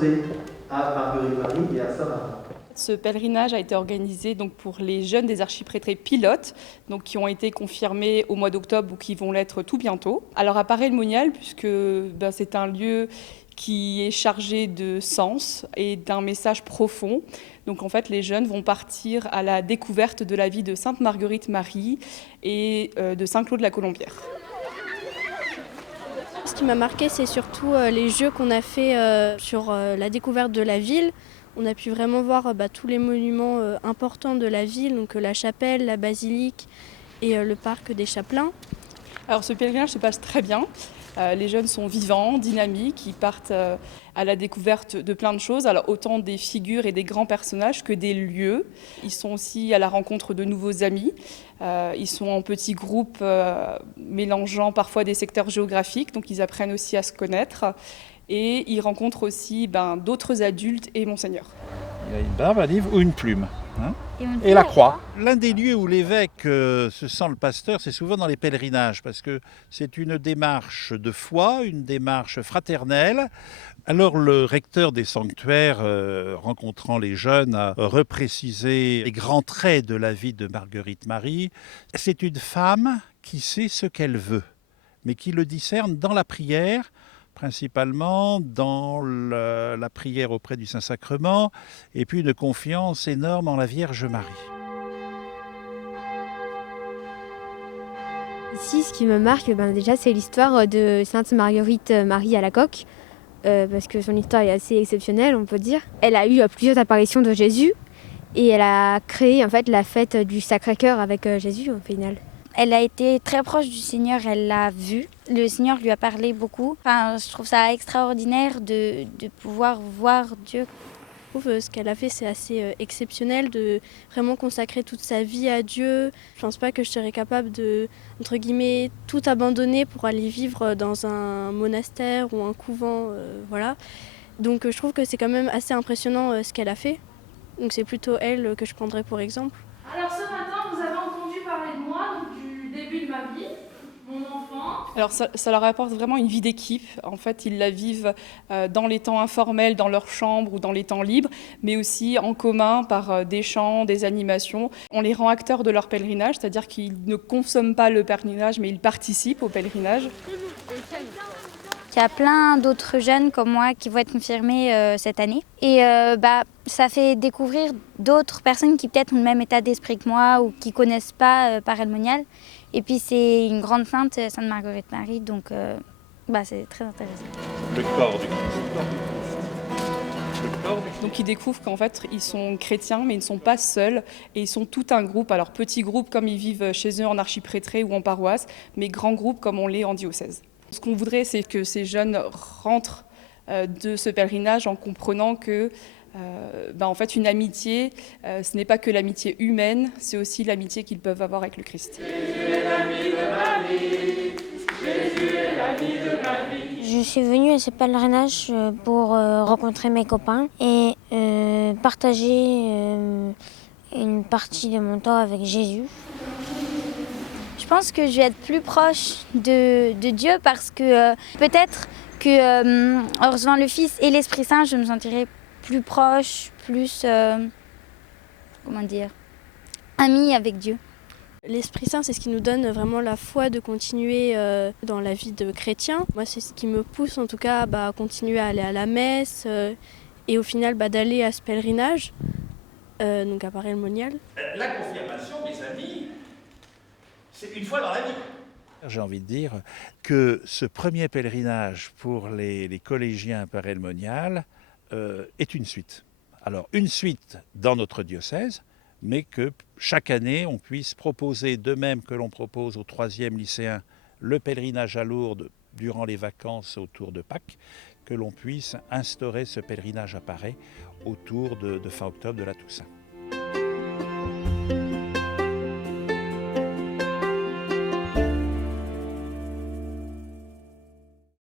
proposé à Marguerite-Marie et à sa maman. Ce pèlerinage a été organisé donc pour les jeunes des archiprêtrés pilotes, donc qui ont été confirmés au mois d'octobre ou qui vont l'être tout bientôt. Alors à Paray-le-Monial, puisque c'est un lieu qui est chargé de sens et d'un message profond. Donc en fait, les jeunes vont partir à la découverte de la vie de Sainte Marguerite-Marie et de Saint-Claude de la Colombière. Ce qui m'a marqué, c'est surtout les jeux qu'on a fait sur la découverte de la ville. On a pu vraiment voir tous les monuments importants de la ville, donc la chapelle, la basilique et le parc des Chapelains. Alors ce pèlerinage se passe très bien. Les jeunes sont vivants, dynamiques, ils partent à la découverte de plein de choses, alors autant des figures et des grands personnages que des lieux. Ils sont aussi à la rencontre de nouveaux amis. Ils sont en petits groupes mélangeant parfois des secteurs géographiques, donc ils apprennent aussi à se connaître. Et ils rencontrent aussi d'autres adultes et Monseigneur. Il a une barbe, un livre ou une plume. Hein, et la croix. L'un des lieux où l'évêque se sent le pasteur, c'est souvent dans les pèlerinages, parce que c'est une démarche de foi, une démarche fraternelle. Alors le recteur des sanctuaires, rencontrant les jeunes, a reprécisé les grands traits de la vie de Marguerite-Marie. C'est une femme qui sait ce qu'elle veut, mais qui le discerne dans la prière, principalement dans la prière auprès du Saint-Sacrement, et puis une confiance énorme en la Vierge Marie. Ici, ce qui me marque, déjà, c'est l'histoire de Sainte Marguerite-Marie à la coque, parce que son histoire est assez exceptionnelle, on peut dire. Elle a eu plusieurs apparitions de Jésus, et elle a créé en fait la fête du Sacré-Cœur avec Jésus, au final. Elle a été très proche du Seigneur, elle l'a vu. Le Seigneur lui a parlé beaucoup. Je trouve ça extraordinaire de pouvoir voir Dieu. Je trouve que ce qu'elle a fait, c'est assez exceptionnel de vraiment consacrer toute sa vie à Dieu. Je pense pas que je serais capable de, entre guillemets, tout abandonner pour aller vivre dans un monastère ou un couvent, voilà. Donc je trouve que c'est quand même assez impressionnant ce qu'elle a fait. Donc c'est plutôt elle que je prendrais pour exemple. Alors ce matin, vous avez entendu parler de moi, donc du début de ma vie, mon enfant. Alors ça leur apporte vraiment une vie d'équipe. En fait, ils la vivent dans les temps informels, dans leur chambre ou dans les temps libres, mais aussi en commun par des chants, des animations. On les rend acteurs de leur pèlerinage, c'est-à-dire qu'ils ne consomment pas le pèlerinage, mais ils participent au pèlerinage. Il y a plein d'autres jeunes comme moi qui vont être confirmés cette année. Et ça fait découvrir d'autres personnes qui peut-être ont le même état d'esprit que moi ou qui ne connaissent pas Paray-le-Monial. Et puis c'est une grande sainte, Sainte Marguerite-Marie, donc c'est très intéressant. Le corps du Christ. Donc ils découvrent qu'en fait ils sont chrétiens mais ils ne sont pas seuls et ils sont tout un groupe, alors petits groupes comme ils vivent chez eux en archiprêtrie ou en paroisse, mais grands groupes comme on l'est en diocèse. Ce qu'on voudrait, c'est que ces jeunes rentrent de ce pèlerinage en comprenant que en fait, une amitié, ce n'est pas que l'amitié humaine, c'est aussi l'amitié qu'ils peuvent avoir avec le Christ. Jésus est l'ami de ma vie. Jésus est l'ami de ma vie. Je suis venue à ce pèlerinage pour rencontrer mes copains et partager une partie de mon temps avec Jésus. Je pense que je vais être plus proche de Dieu parce que peut-être qu'en recevant le Fils et l'Esprit Saint, je me sentirai plus proche, plus, amie avec Dieu. L'Esprit Saint, c'est ce qui nous donne vraiment la foi de continuer dans la vie de chrétien. Moi, c'est ce qui me pousse en tout cas à continuer à aller à la messe et au final d'aller à ce pèlerinage, donc à Paray-le-Monial. La confirmation, mes amis, c'est une fois dans la vie. J'ai envie de dire que ce premier pèlerinage pour les collégiens à Paray-le-Monial est une suite. Alors une suite dans notre diocèse, mais que chaque année on puisse proposer, de même que l'on propose aux 3e lycéens le pèlerinage à Lourdes durant les vacances autour de Pâques, que l'on puisse instaurer ce pèlerinage à Paray autour de fin octobre de la Toussaint.